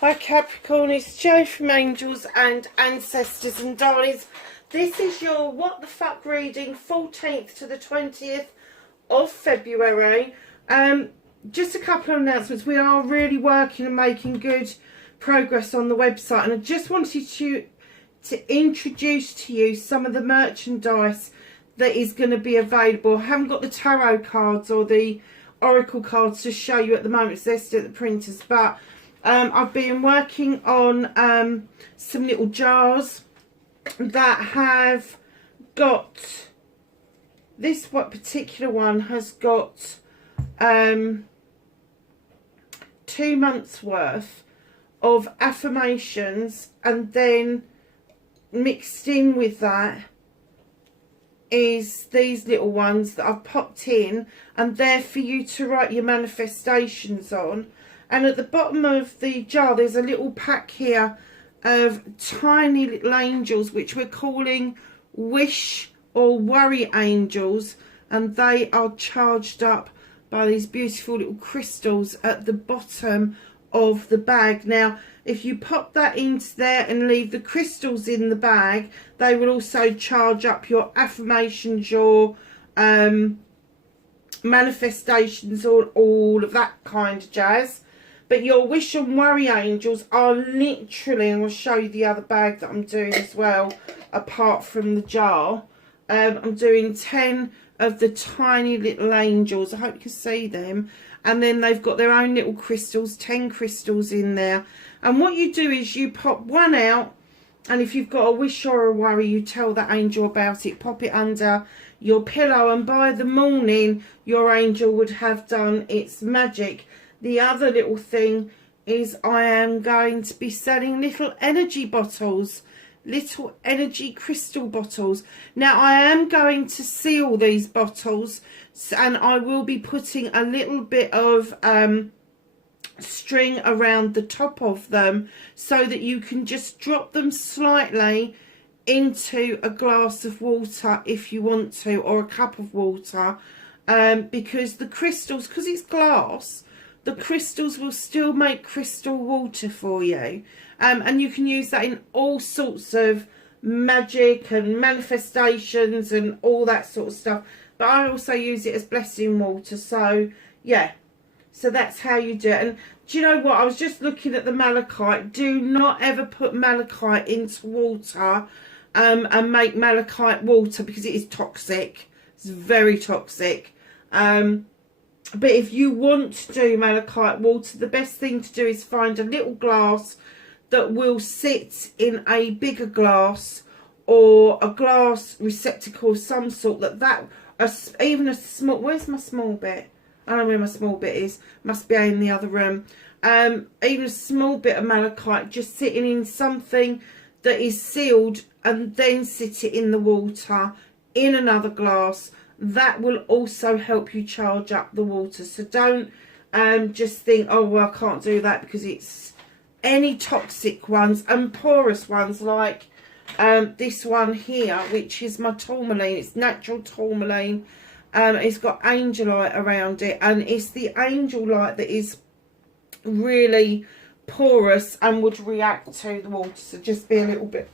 Hi Capricorn, it's Jo from Angels and Ancestors and Darlings. This is your What the Fuck reading, 14th to the 20th of February. Just a couple of announcements. We are really working and making good progress on the website, and I just wanted to introduce to you some of the merchandise that is going to be available. I haven't got the tarot cards or the oracle cards to show you at the moment, so they're still at the printers, but I've been working on some little jars that have got, this particular one has got 2 months worth of affirmations, and then mixed in with that is these little ones that I've popped in, and they're for you to write your manifestations on. And at the bottom of the jar there's a little pack here of tiny little angels, which we're calling wish or worry angels, and they are charged up by these beautiful little crystals at the bottom of the bag. Now if you pop that into there and leave the crystals in the bag, they will also charge up your affirmations, your manifestations, all of that kind of jazz. But your wish and worry angels are literally, and I'll show you the other bag that I'm doing as well, apart from the jar. I'm doing 10 of the tiny little angels. I hope you can see them. And then they've got their own little crystals, 10 crystals in there. And what you do is you pop one out, and if you've got a wish or a worry, you tell that angel about it, pop it under your pillow, and by the morning your angel would have done its magic. The other little thing is I am going to be selling little energy bottles, little energy crystal bottles. Now I am going to seal these bottles, and I will be putting a little bit of string around the top of them so that you can just drop them slightly into a glass of water if you want to, or a cup of water, because the crystals, because it's glass, the crystals will still make crystal water for you, and you can use that in all sorts of magic and manifestations and all that sort of stuff. But I also use it as blessing water, so yeah, so that's how you do it. And do you know what, I was just looking at the malachite. Do not ever put malachite into water and make malachite water, because it is toxic. It's very toxic. But if you want to do malachite water, the best thing to do is find a little glass that will sit in a bigger glass, or a glass receptacle of some sort, even a small, where's my small bit? I don't know where my small bit is, must be in the other room. Even a small bit of malachite just sitting in something that is sealed, and then sit it in the water in another glass. That will also help you charge up the water. So don't just think, oh well, I can't do that, because it's any toxic ones and porous ones, like this one here, which is my tourmaline. It's natural tourmaline. It's got angelite around it, and it's the angel light that is really porous and would react to the water, so just be a little bit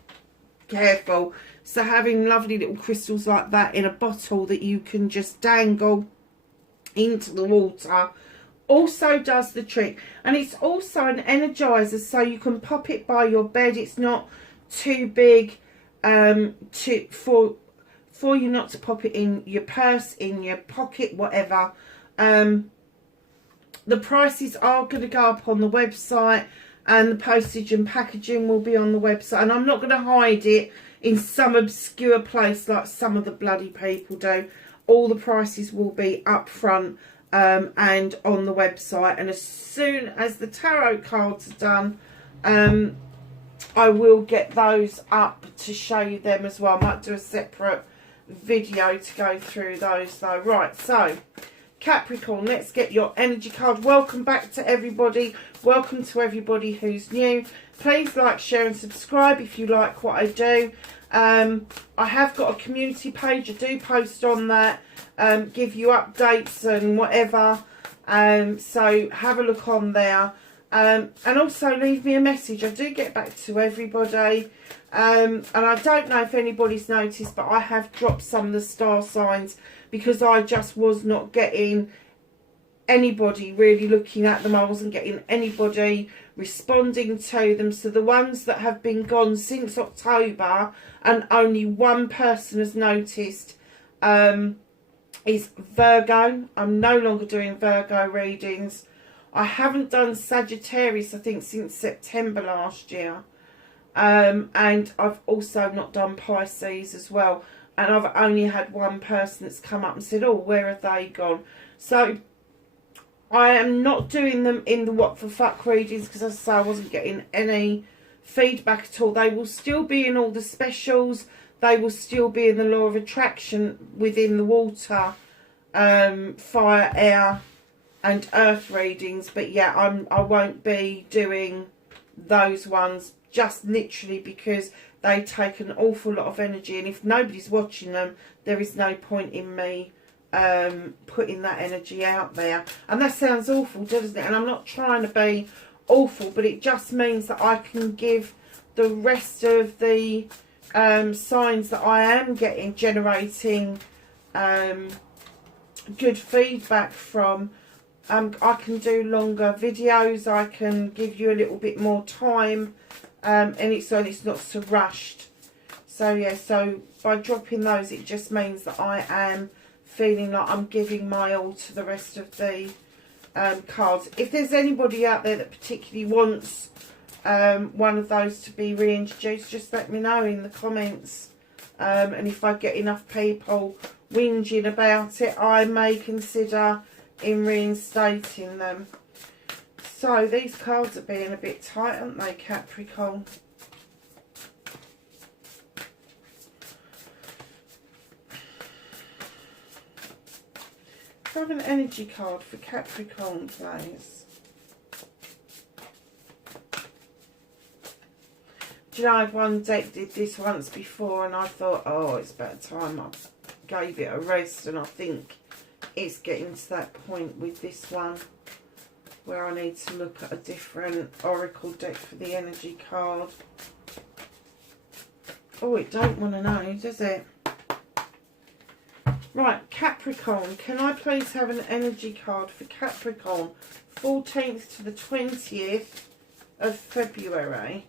careful. So having lovely little crystals like that in a bottle that you can just dangle into the water also does the trick. And it's also an energizer, so you can pop it by your bed. It's not too big for you not to pop it in your purse, in your pocket, whatever. The prices are going to go up on the website, and the postage and packaging will be on the website, and I'm not going to hide it in some obscure place like some of the bloody people do. All the prices will be up front and on the website, and as soon as the tarot cards are done, I will get those up to show you them as well. I might do a separate video to go through those though. Right, so Capricorn, let's get your energy card. Welcome back to everybody. Welcome to everybody who's new. Please like, share and subscribe if you like what I do. I have got a community page. I do post on that, give you updates and whatever. So have a look on there. And also leave me a message. I do get back to everybody. And I don't know if anybody's noticed, but I have dropped some of the star signs because I just was not getting anybody really looking at them. I wasn't getting anybody responding to them. So the ones that have been gone since October and only one person has noticed is Virgo. I'm no longer doing Virgo readings. I haven't done Sagittarius, I think, since September last year. And I've also not done Pisces as well. And I've only had one person that's come up and said, oh, where have they gone? So I am not doing them in the what the fuck readings because, as I say, I wasn't getting any feedback at all. They will still be in all the specials. They will still be in the law of attraction within the water, fire, air and earth readings. But yeah, I won't be doing those ones, just literally because they take an awful lot of energy, and if nobody's watching them, there is no point in me putting that energy out there. And that sounds awful, doesn't it? And I'm not trying to be awful, but it just means that I can give the rest of the signs that I am generating good feedback from. I can do longer videos. I can give you a little bit more time, and it's not so rushed. So yeah, so by dropping those, it just means that I am feeling like I'm giving my all to the rest of the cards. If there's anybody out there that particularly wants one of those to be reintroduced, just let me know in the comments. And if I get enough people whinging about it, I may consider in reinstating them. So these cards are being a bit tight, aren't they, Capricorn? Have an energy card for Capricorn, please. Do you know, I'd one deck did this once before and I thought, oh, it's about time I gave it a rest, and I think it's getting to that point with this one where I need to look at a different oracle deck for the energy card. Oh, it don't want to know, does it? Right, Capricorn, can I please have an energy card for Capricorn, 14th to the 20th of February?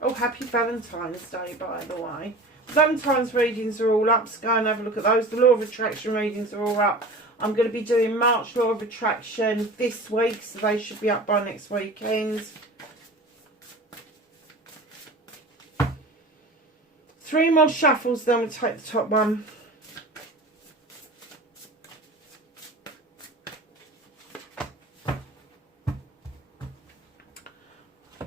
Oh, happy Valentine's Day, by the way. Valentine's readings are all up, so go and have a look at those. The Law of Attraction readings are all up. I'm going to be doing March Law of Attraction this week, so they should be up by next weekend. 3 more shuffles, then we'll take the top one.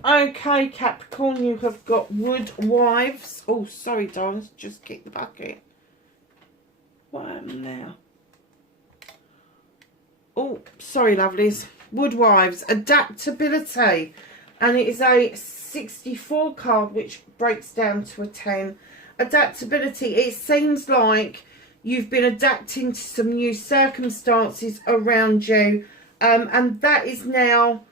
Okay, Capricorn, you have got Wood Wives. Oh, sorry, darling, just kick the bucket. What happened now? Oh, sorry, lovelies. Wood Wives, Adaptability. And it is a 64 card, which breaks down to a 10. Adaptability, it seems like you've been adapting to some new circumstances around you. And that is now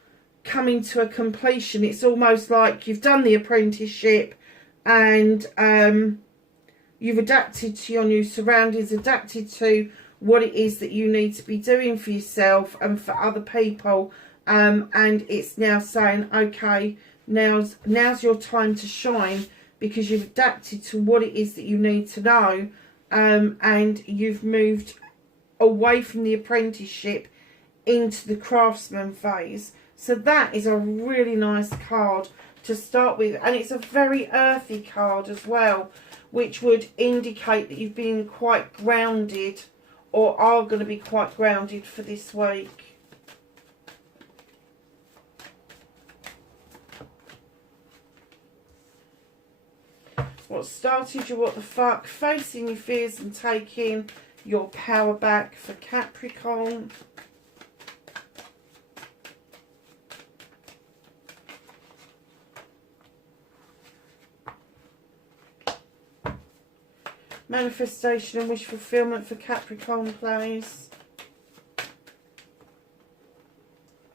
coming to a completion. It's almost like you've done the apprenticeship and you've adapted to your new surroundings, adapted to what it is that you need to be doing for yourself and for other people, and it's now saying, okay, now's your time to shine, because you've adapted to what it is that you need to know, and you've moved away from the apprenticeship into the craftsman phase. So that is a really nice card to start with. And it's a very earthy card as well, which would indicate that you've been quite grounded, or are going to be quite grounded for this week. What started your what the fuck? Facing your fears and taking your power back for Capricorn. Manifestation and wish fulfillment for Capricorn, please.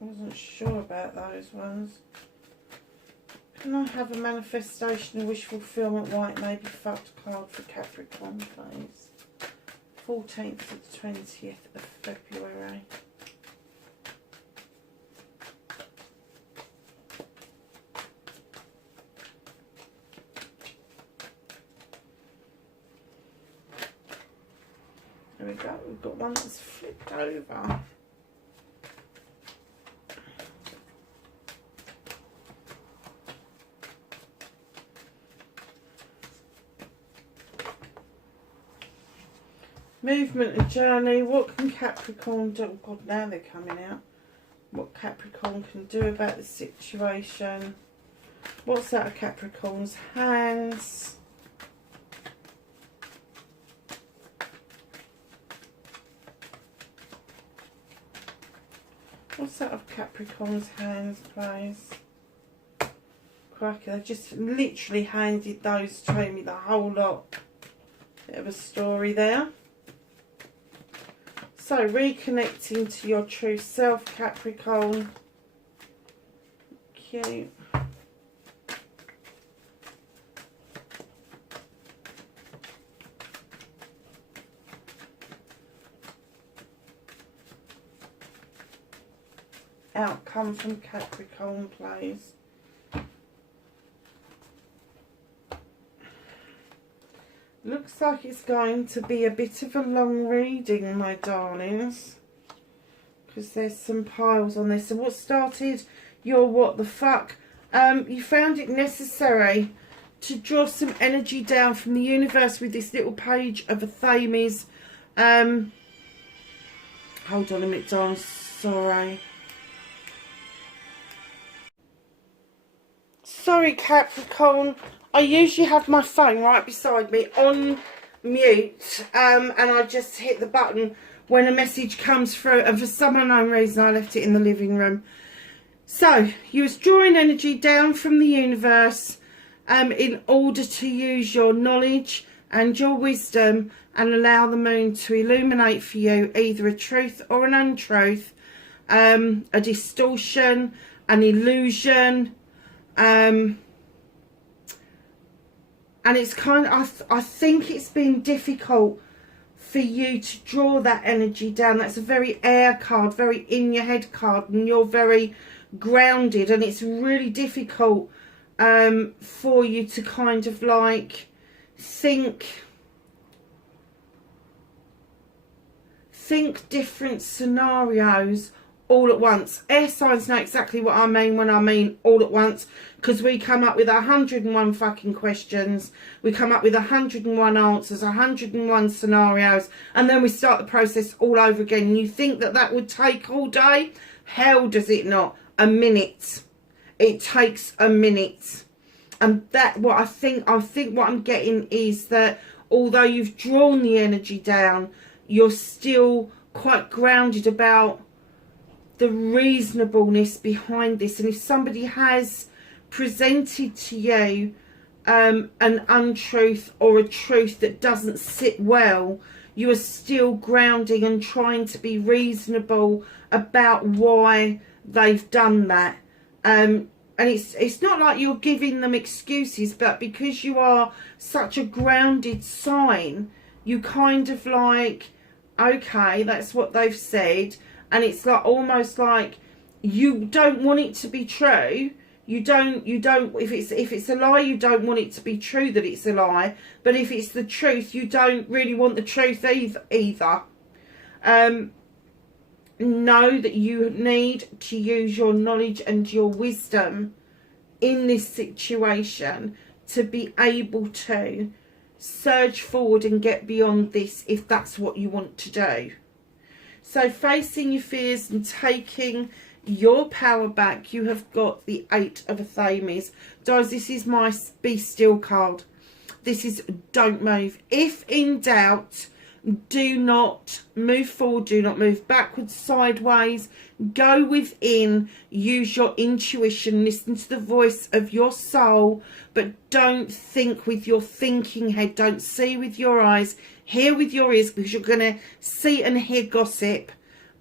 Oh, Wasn't sure about those ones. Can I have a manifestation of wish fulfillment white maybe fucked card for Capricorn, please? 14th to the 20th of February. There we go, we've got one that's flipped over. Movement and journey. What can Capricorn do? Oh God, now they're coming out. What Capricorn can do about the situation. What's out of Capricorn's hands? What's out of Capricorn's hands, please? Crikey, they've just literally handed those to me, the whole lot. Bit of a story there. So, reconnecting to your true self, Capricorn. Cute. Outcome from Capricorn, please. Looks like it's going to be a bit of a long reading, my darlings, because there's some piles on this. So what started your what the fuck? You found it necessary to draw some energy down from the universe with this little page of a Thames. Hold on a minute, darling. Sorry. Sorry, Capricorn. I usually have my phone right beside me on mute, and I just hit the button when a message comes through, and for some unknown reason I left it in the living room. So, you was drawing energy down from the universe in order to use your knowledge and your wisdom and allow the moon to illuminate for you either a truth or an untruth, a distortion, an illusion, and it's kind of, I think it's been difficult for you to draw that energy down. That's a very air card, very in your head card, and you're very grounded, and it's really difficult for you to kind of like think different scenarios all at once. Air signs know exactly what I mean when I mean all at once, because we come up with 101 fucking questions, we come up with 101 answers, 101 scenarios, and then we start the process all over again. You think that that would take all day? Hell does it not. A minute. It takes a minute. And that, what I think what I'm getting is that although you've drawn the energy down, you're still quite grounded about the reasonableness behind this. And if somebody has presented to you an untruth or a truth that doesn't sit well, you are still grounding and trying to be reasonable about why they've done that. And it's not like you're giving them excuses, but because you are such a grounded sign, you kind of like, okay, that's what they've said. And it's like almost like you don't want it to be true. You don't if it's a lie, you don't want it to be true that it's a lie. But if it's the truth, you don't really want the truth either. Know that you need to use your knowledge and your wisdom in this situation to be able to surge forward and get beyond this if that's what you want to do. So facing your fears and taking your power back, you have got the 8 of a Thames. Guys, this is my be still card. This is don't move. If in doubt, do not move forward, do not move backwards, sideways. Go within, use your intuition, listen to the voice of your soul, but don't think with your thinking head. Don't see with your eyes, hear with your ears, because you're going to see and hear gossip.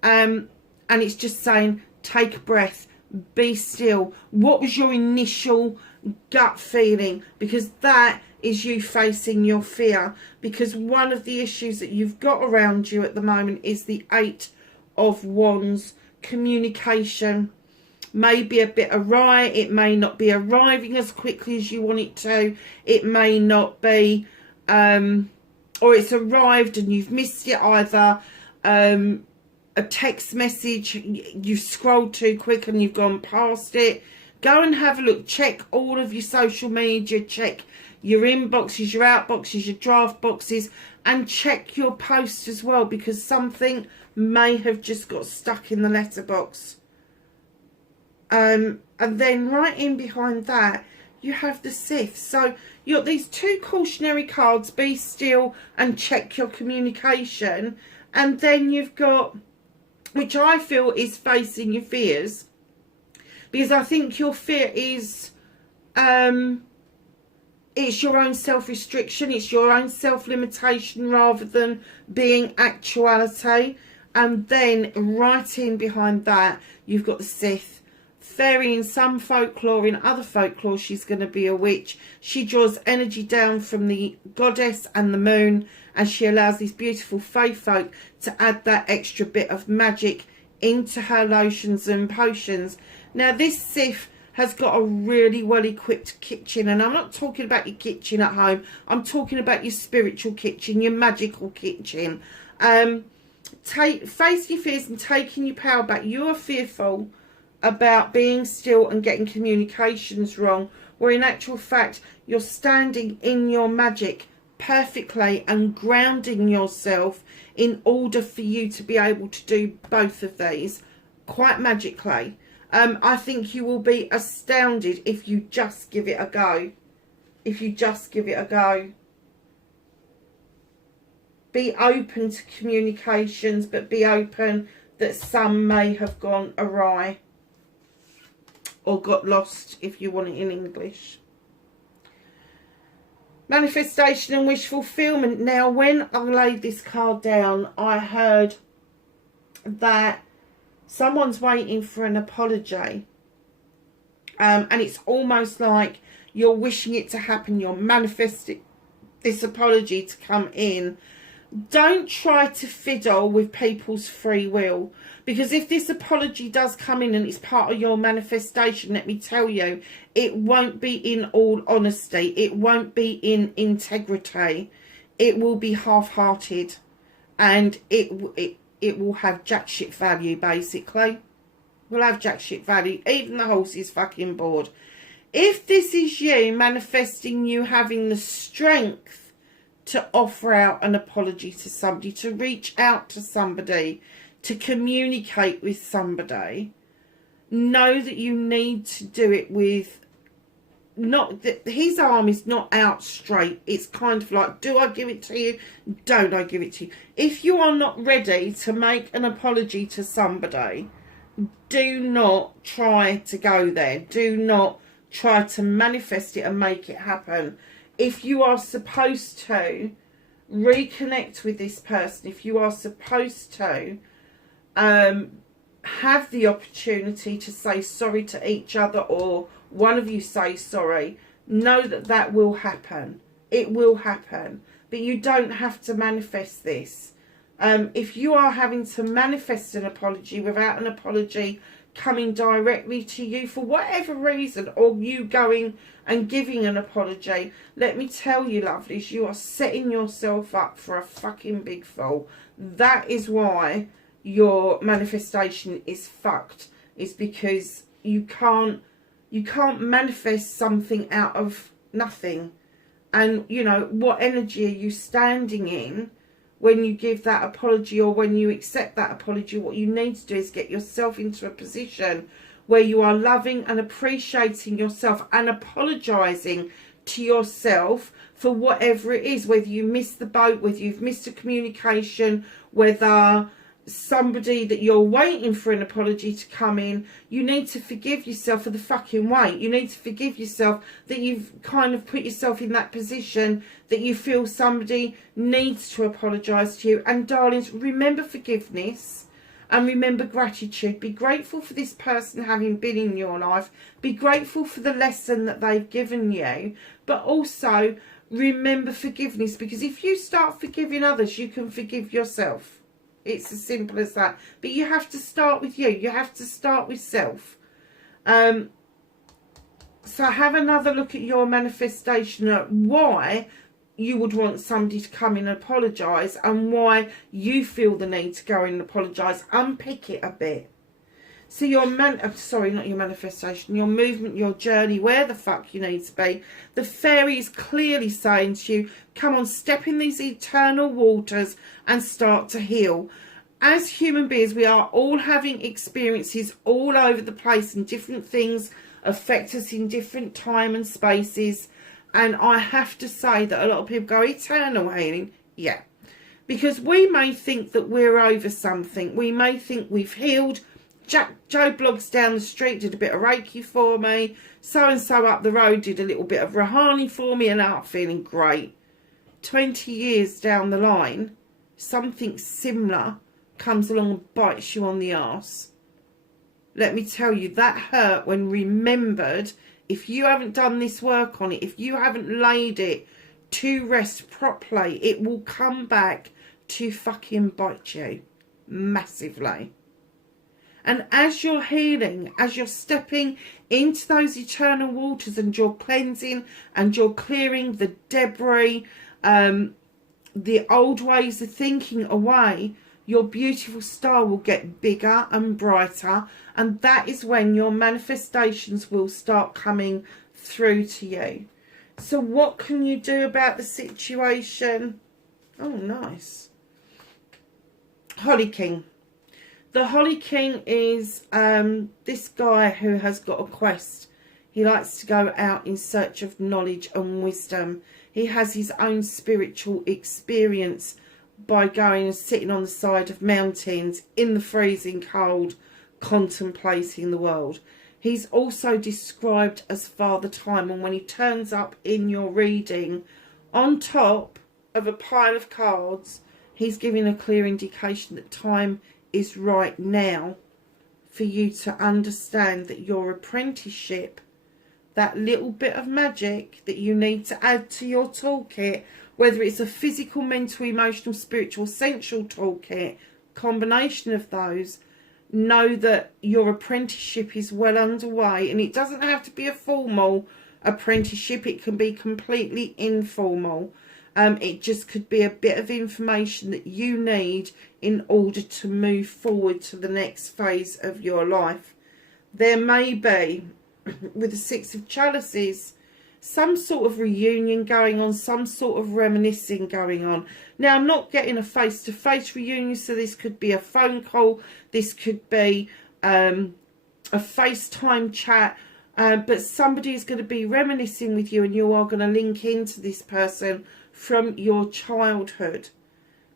And it's just saying, take a breath, be still. What was your initial gut feeling? Because that is you facing your fear. Because one of the issues that you've got around you at the moment is the 8 of Wands. Communication may be a bit awry. It may not be arriving as quickly as you want it to. It may not be, or it's arrived and you've missed it either. A text message, you've scrolled too quick and you've gone past it. Go and have a look. Check all of your social media. Check your inboxes, your outboxes, your draft boxes, and check your posts as well, because something may have just got stuck in the letterbox. And then right in behind that, you have the Sith. So you've got these 2 cautionary cards, be still and check your communication. And then you've got, which I feel is facing your fears, because I think your fear is, it's your own self-restriction, it's your own self-limitation rather than being actuality. And then right in behind that, you've got the Sith. Fairy in some folklore, in other folklore, she's going to be a witch. She draws energy down from the goddess and the moon, and she allows these beautiful fae folk to add that extra bit of magic into her lotions and potions. Now, this Sith has got a really well-equipped kitchen, and I'm not talking about your kitchen at home. I'm talking about your spiritual kitchen, your magical kitchen. Face your fears and taking your power back. You are fearful about being still and getting communications wrong, where in actual fact you're standing in your magic perfectly and grounding yourself in order for you to be able to do both of these quite magically. I think you will be astounded if you just give it a go. If you just give it a go. Be open to communications, but be open that some may have gone awry or got lost, if you want it in English. Manifestation and wish fulfillment. Now, when I laid this card down, I heard that someone's waiting for an apology. And it's almost like you're wishing it to happen. You're manifesting this apology to come in. Don't try to fiddle with people's free will, because if this apology does come in and it's part of your manifestation, let me tell you, it won't be in all honesty. It won't be in integrity. It will be half-hearted, and it will have jack shit value, basically. Will have jack shit value. Even the horse is fucking bored. If this is you manifesting you having the strength to offer out an apology to somebody, to reach out to somebody, to communicate with somebody, know that you need to do it with, not that his arm is not out straight. It's kind of like, do I give it to you? Don't I give it to you? If you are not ready to make an apology to somebody, do not try to go there. Do not try to manifest it and make it happen. If you are supposed to reconnect with this person, if you are supposed to have the opportunity to say sorry to each other, or one of you say sorry, know that that will happen. It will happen. But you don't have to manifest this. If you are having to manifest an apology without an apology coming directly to you for whatever reason, or you going and giving an apology, let me tell you, lovelies, you are setting yourself up for a fucking big fall. That is why your manifestation is fucked. It's because you can't manifest something out of nothing. And you know, what energy are you standing in when you give that apology, or when you accept that apology? What you need to do is get yourself into a position where you are loving and appreciating yourself and apologising to yourself for whatever it is, whether you missed the boat, whether you've missed a communication, whether somebody that you're waiting for an apology to come in. You need to forgive yourself for the fucking wait. You need to forgive yourself that you've kind of put yourself in that position that you feel somebody needs to apologise to you. And darlings, remember forgiveness. And remember gratitude. Be grateful for this person having been in your life. Be grateful for the lesson that they've given you. But also remember forgiveness, because if you start forgiving others, you can forgive yourself. It's as simple as that. But you have to start with you. You have to start with self. So have another look at your manifestation, at why you would want somebody to come in and apologise, and why you feel the need to go in and apologise. Unpick it a bit. So your sorry, not your manifestation, your movement, your journey, where the fuck you need to be. The fairy is clearly saying to you, come on, step in these eternal waters and start to heal. As human beings, we are all having experiences all over the place, and different things affect us in different time and spaces. And I have to say that a lot of people go, eternal healing. Yeah. Because we may think that we're over something. We may think we've healed. Joe Blogs down the street did a bit of Reiki for me. So-and-so up the road did a little bit of Rahani for me, and I'm feeling great. 20 years down the line, something similar comes along and bites you on the arse. Let me tell you, that hurt when remembered. If you haven't done this work on it, if you haven't laid it to rest properly, it will come back to fucking bite you massively. And as you're healing, as you're stepping into those eternal waters, and you're cleansing and you're clearing the debris, the old ways of thinking away, your beautiful star will get bigger and brighter, and that is when your manifestations will start coming through to you. So what can you do about the situation? Oh, nice. Holly King. The Holly King is this guy who has got a quest. He likes to go out in search of knowledge and wisdom. He has his own spiritual experience by going and sitting on the side of mountains in the freezing cold, contemplating the world. He's also described as Father Time, and when he turns up in your reading on top of a pile of cards, he's giving a clear indication that time is right now for you to understand that your apprenticeship, that little bit of magic that you need to add to your toolkit, whether it's a physical, mental, emotional, spiritual, sensual toolkit, combination of those, know that your apprenticeship is well underway. And it doesn't have to be a formal apprenticeship. It can be completely informal. It just could be a bit of information that you need in order to move forward to the next phase of your life. There may be, with the Six of Chalices, some sort of reunion going on, some sort of reminiscing going on. Now, I'm not getting a face-to-face reunion, so this could be a phone call, this could be a FaceTime chat, but somebody is going to be reminiscing with you, and you are going to link into this person from your childhood.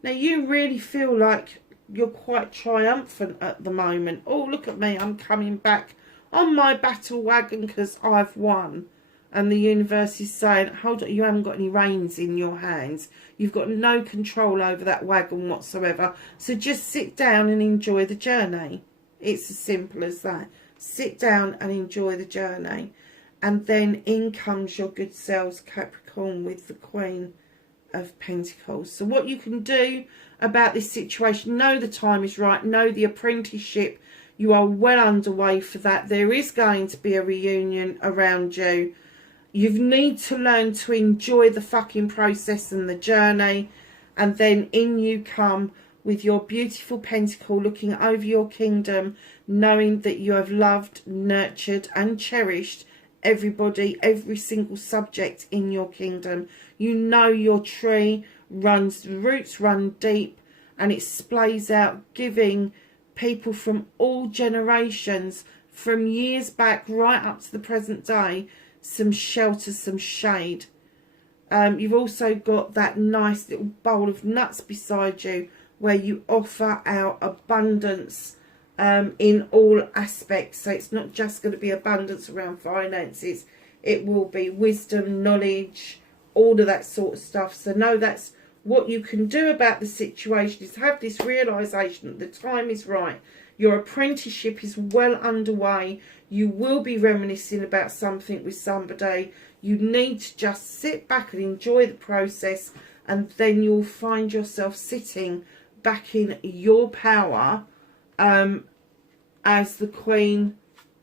Now, you really feel like you're quite triumphant at the moment. Oh, look at me, I'm coming back on my battle wagon because I've won. And the universe is saying, hold on, you haven't got any reins in your hands. You've got no control over that wagon whatsoever. So just sit down and enjoy the journey. It's as simple as that. Sit down and enjoy the journey. And then in comes your good selves, Capricorn, with the Queen of Pentacles. So what you can do about this situation, know the time is right. Know the apprenticeship, you are well underway for that. There is going to be a reunion around you. You need to learn to enjoy the fucking process and the journey. And then in you come with your beautiful pentacle, looking over your kingdom, knowing that you have loved, nurtured and cherished everybody, every single subject in your kingdom. You know your tree runs, the roots run deep, and it splays out, giving people from all generations, from years back right up to the present day, some shelter, some shade. You've also got that nice little bowl of nuts beside you where you offer out abundance in all aspects. So it's not just going to be abundance around finances. It will be wisdom, knowledge, all of that sort of stuff. So no, that's what you can do about the situation is have this realisation that the time is right. Your apprenticeship is well underway. You will be reminiscing about something with somebody. You need to just sit back and enjoy the process, and then you'll find yourself sitting back in your power as the Queen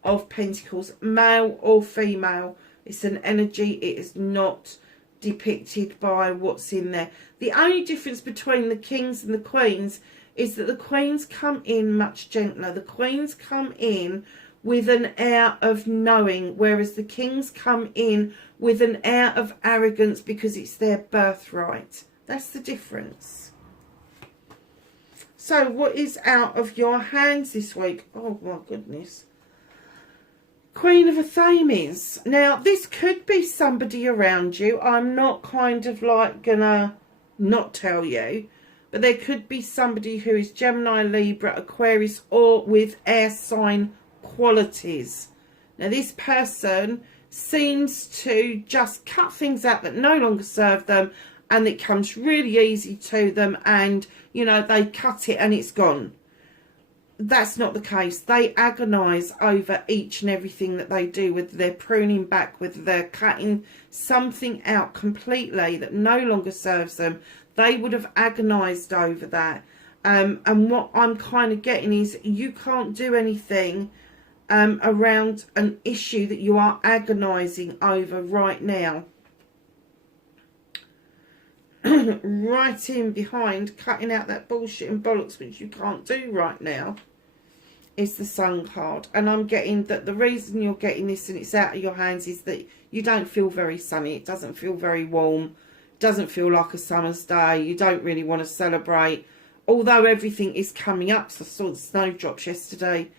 of Pentacles, male or female. It's an energy. It is not depicted by what's in there. The only difference between the kings and the queens is that the queens come in much gentler. The queens come in with an air of knowing, whereas the kings come in with an air of arrogance because it's their birthright. That's the difference. So what is out of your hands this week? Oh my goodness. Queen of Athames. Now this could be somebody around you. I'm not kind of like gonna not tell you, but there could be somebody who is Gemini, Libra, Aquarius, or with air sign qualities. Now this person seems to just cut things out that no longer serve them, and it comes really easy to them, and you know, they cut it and it's gone. That's not the case. They agonise over each and everything that they do, whether they're pruning back, whether they're cutting something out completely that no longer serves them. They would have agonised over that. And what I'm kind of getting is you can't do anything around an issue that you are agonising over right now. Right in behind, cutting out that bullshit and bollocks which you can't do right now, is the Sun card. And I'm getting that the reason you're getting this and it's out of your hands is that you don't feel very sunny. It doesn't feel very warm. It doesn't feel like a summer's day. You don't really want to celebrate. Although everything is coming up. So I saw the snowdrops yesterday.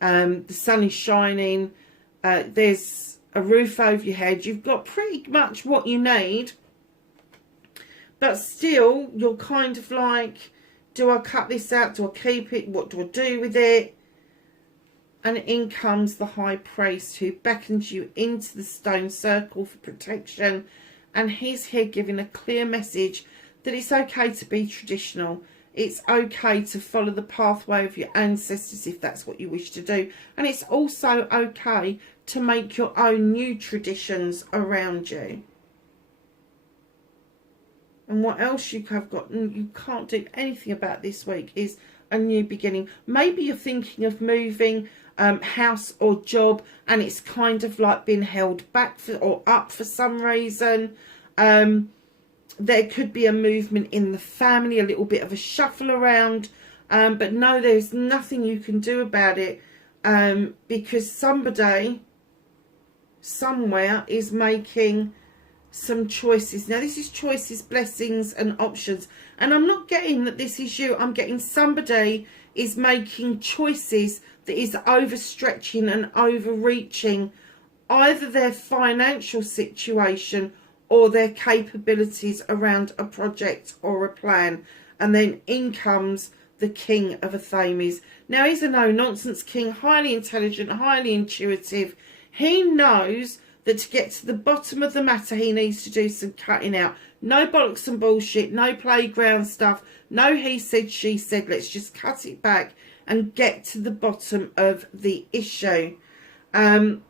The sun is shining. There's a roof over your head. You've got pretty much what you need. But still, you're kind of like, do I cut this out? Do I keep it? What do I do with it? And in comes the High Priest, who beckons you into the stone circle for protection. And he's here giving a clear message that it's okay to be traditional. It's okay to follow the pathway of your ancestors if that's what you wish to do. And it's also okay to make your own new traditions around you. And what else you have got, and you can't do anything about this week, is a new beginning. Maybe you're thinking of moving house or job, and it's kind of like been held back or up for some reason. There could be a movement in the family, a little bit of a shuffle around. But no, there's nothing you can do about it because somebody somewhere is making some choices. Now this is choices, blessings and options, and I'm not getting that this is you. I'm getting somebody is making choices that is overstretching and overreaching either their financial situation or their capabilities around a project or a plan. And then in comes the King of Athames. Now he's a no-nonsense king, highly intelligent, highly intuitive. He knows that to get to the bottom of the matter, he needs to do some cutting out. No bollocks and bullshit, no playground stuff, no he said, she said. Let's just cut it back and get to the bottom of the issue. And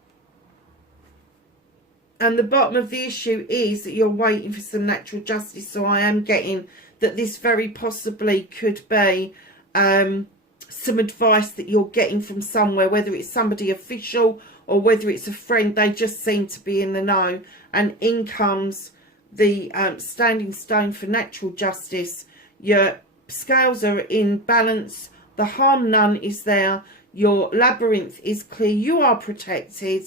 the bottom of the issue is that you're waiting for some natural justice. So I am getting that this very possibly could be some advice that you're getting from somewhere, whether it's somebody official or whether it's a friend. They just seem to be in the know. And in comes the standing stone for natural justice. Your scales are in balance. The harm none is there. Your labyrinth is clear. You are protected.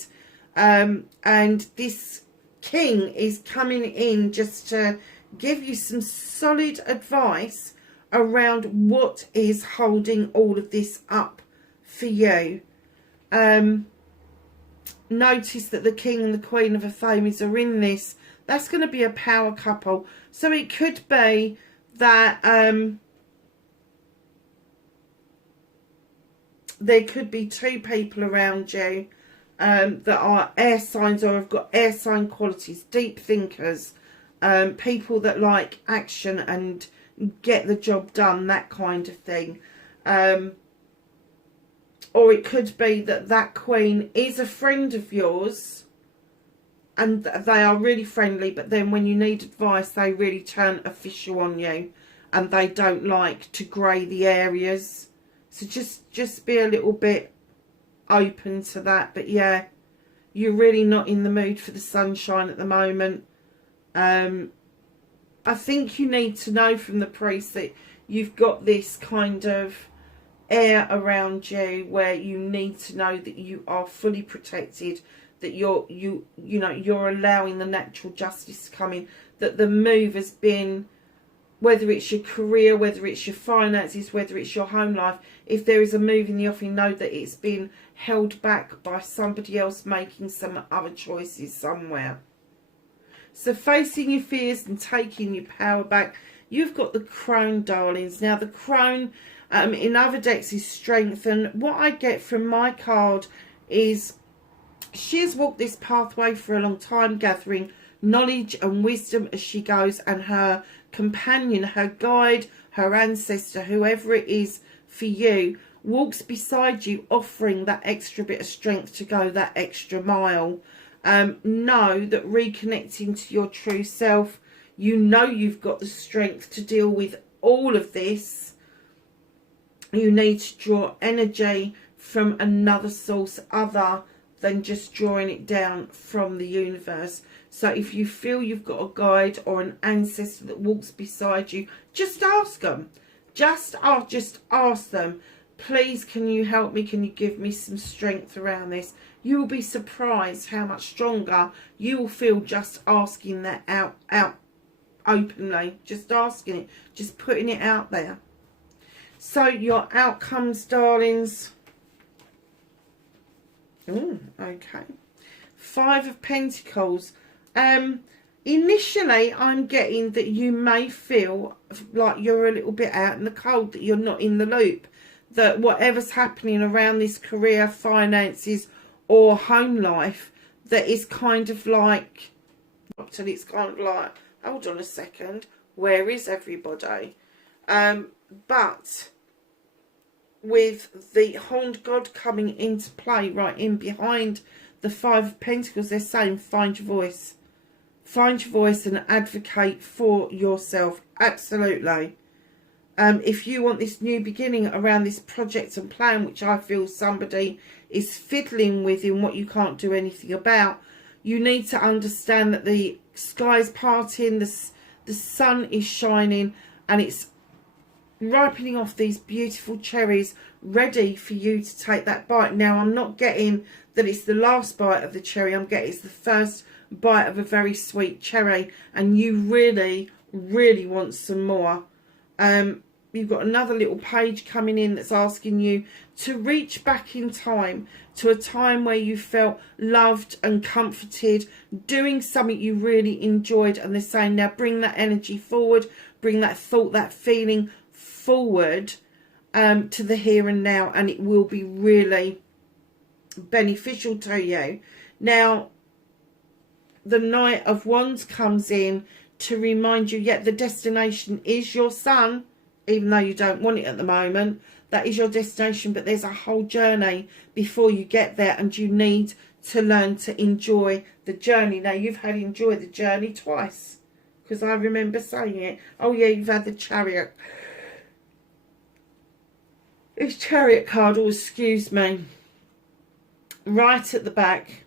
And this king is coming in just to give you some solid advice around what is holding all of this up for you. Notice that the King and the Queen of Athames are in this. That's going to be a power couple. So it could be that there could be two people around you that are air signs or have got air sign qualities, deep thinkers. people that like action and get the job done, that kind of thing. Or it could be that that queen is a friend of yours and they are really friendly, but then when you need advice they really turn official on you and they don't like to grey the areas. So just be a little bit open to that. But yeah, you're really not in the mood for the sunshine at the moment. I think you need to know from the priest that you've got this kind of air around you where you need to know that you are fully protected, that you know you're allowing the natural justice to come in, that the move has been, whether it's your career, whether it's your finances, whether it's your home life, if there is a move in the offing, know that it's been held back by somebody else making some other choices somewhere. So facing your fears and taking your power back, you've got the crone, darlings. Now the crone in other decks is strength, and what I get from my card is she has walked this pathway for a long time, gathering knowledge and wisdom as she goes, and her companion, her guide, her ancestor, whoever it is for you, walks beside you, offering that extra bit of strength to go that extra mile. Know that reconnecting to your true self, you know you've got the strength to deal with all of this. You need to draw energy from another source other than just drawing it down from the universe. So if you feel you've got a guide or an ancestor that walks beside you, just ask them. Just ask them, please, can you help me? Can you give me some strength around this? You will be surprised how much stronger you will feel just asking that out openly. Just asking it, just putting it out there. So your outcomes, darlings. Oh, okay. 5 of Pentacles. Initially, I'm getting that you may feel like you're a little bit out in the cold, that you're not in the loop, that whatever's happening around this career, finances, or home life, that is kind of like, and it's kind of like, hold on a second, where is everybody? But with the Horned God coming into play right in behind the 5 of Pentacles, they're saying find your voice. Find your voice and advocate for yourself. Absolutely. If you want this new beginning around this project and plan, which I feel somebody is fiddling with in what you can't do anything about, you need to understand that the sky's parting, the sun is shining, and it's ripening off these beautiful cherries ready for you to take that bite. Now, I'm not getting that it's the last bite of the cherry. I'm getting it's the first bite of a very sweet cherry, and you really want some more. You've got another little page coming in that's asking you to reach back in time to a time where you felt loved and comforted, doing something you really enjoyed, and they're saying now bring that energy forward, bring that thought, that feeling forward to the here and now, and it will be really beneficial to you. Now, the Knight of Wands comes in to remind you, yet the destination is your sun, even though you don't want it at the moment. That is your destination, but there's a whole journey before you get there, and you need to learn to enjoy the journey. Now, you've had enjoy the journey twice, because I remember saying it. Oh yeah, you've had the Chariot. This Chariot card, oh excuse me, right at the back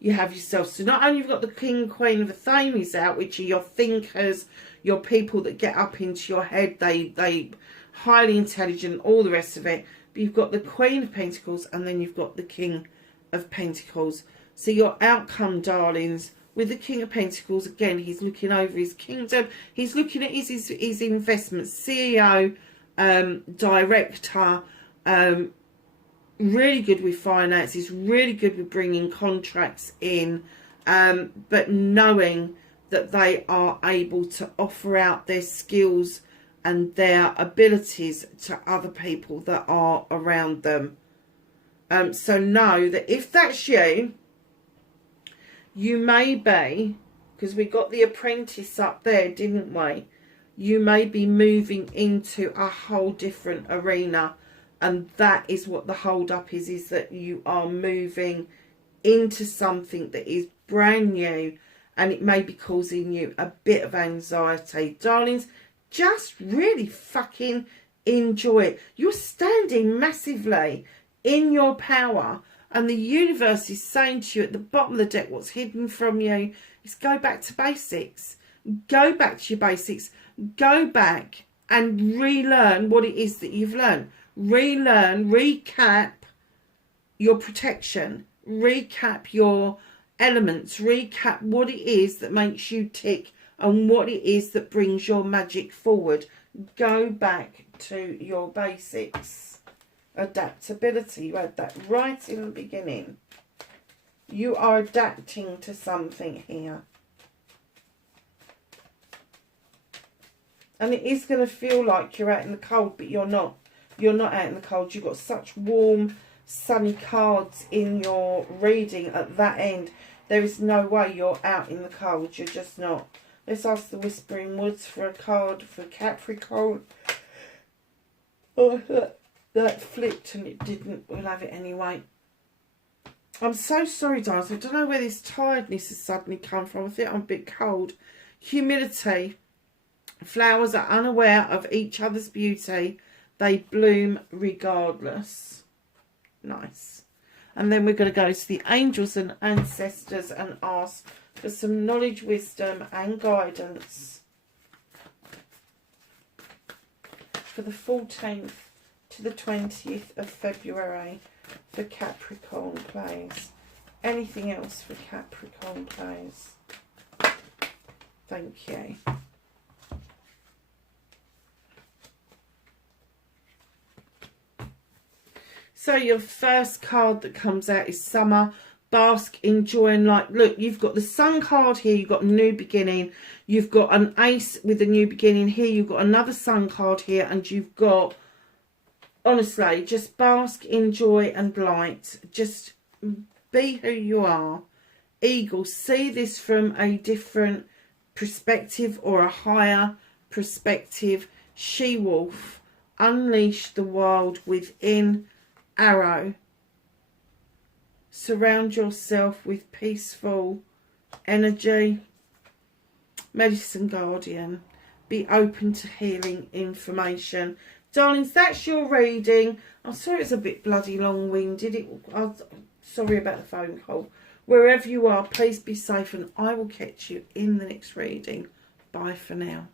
you have yourself. So not only you've got the King and Queen of Athenes out, which are your thinkers, your people that get up into your head, they highly intelligent, all the rest of it, but you've got the Queen of Pentacles, and then you've got the King of Pentacles. So your outcome, darlings, with the King of Pentacles, again, he's looking over his kingdom, he's looking at his investments, CEO, director, really good with finances, really good with bringing contracts in, but knowing that they are able to offer out their skills and their abilities to other people that are around them. So know that if that's you, you may be because we got the Apprentice up there, didn't we? You may be moving into a whole different arena, and that is what the hold up is that you are moving into something that is brand new, and it may be causing you a bit of anxiety. Darlings, just really fucking enjoy it. You're standing massively in your power, and the universe is saying to you at the bottom of the deck, what's hidden from you is go back to basics. Go back to your basics. Go back and relearn what it is that you've learned. Relearn, recap your protection, recap your elements, recap what it is that makes you tick and what it is that brings your magic forward. Go back to your basics. Adaptability, you had that right in the beginning. You are adapting to something here. And it is going to feel like you're out in the cold, but you're not. You're not out in the cold. You've got such warm, sunny cards in your reading at that end. There is no way you're out in the cold. You're just not. Let's ask the Whispering Woods for a card for Capricorn. Oh, that flipped and it didn't. We'll have it anyway. I'm so sorry, guys. I don't know where this tiredness has suddenly come from. I think I'm a bit cold. Humility. Flowers are unaware of each other's beauty. They bloom regardless. Nice. And then we're going to go to the angels and ancestors and ask for some knowledge, wisdom and guidance for the 14th to the 20th of February for Capricorn, please. Anything else for Capricorn, please? Thank you. So your first card that comes out is Summer. Bask, enjoy and light. Look, you've got the Sun card here. You've got a new beginning. You've got an Ace with a new beginning here. You've got another Sun card here. And you've got, honestly, just bask, enjoy and light. Just be who you are. Eagle, see this from a different perspective or a higher perspective. She-wolf, unleash the wild within. Arrow, surround yourself with peaceful energy. Medicine Guardian, be open to healing information. Darlings, that's your reading. I'm sorry it's a bit bloody long-winded. I'm sorry about the phone call. Wherever you are, please be safe, and I will catch you in the next reading. Bye for now.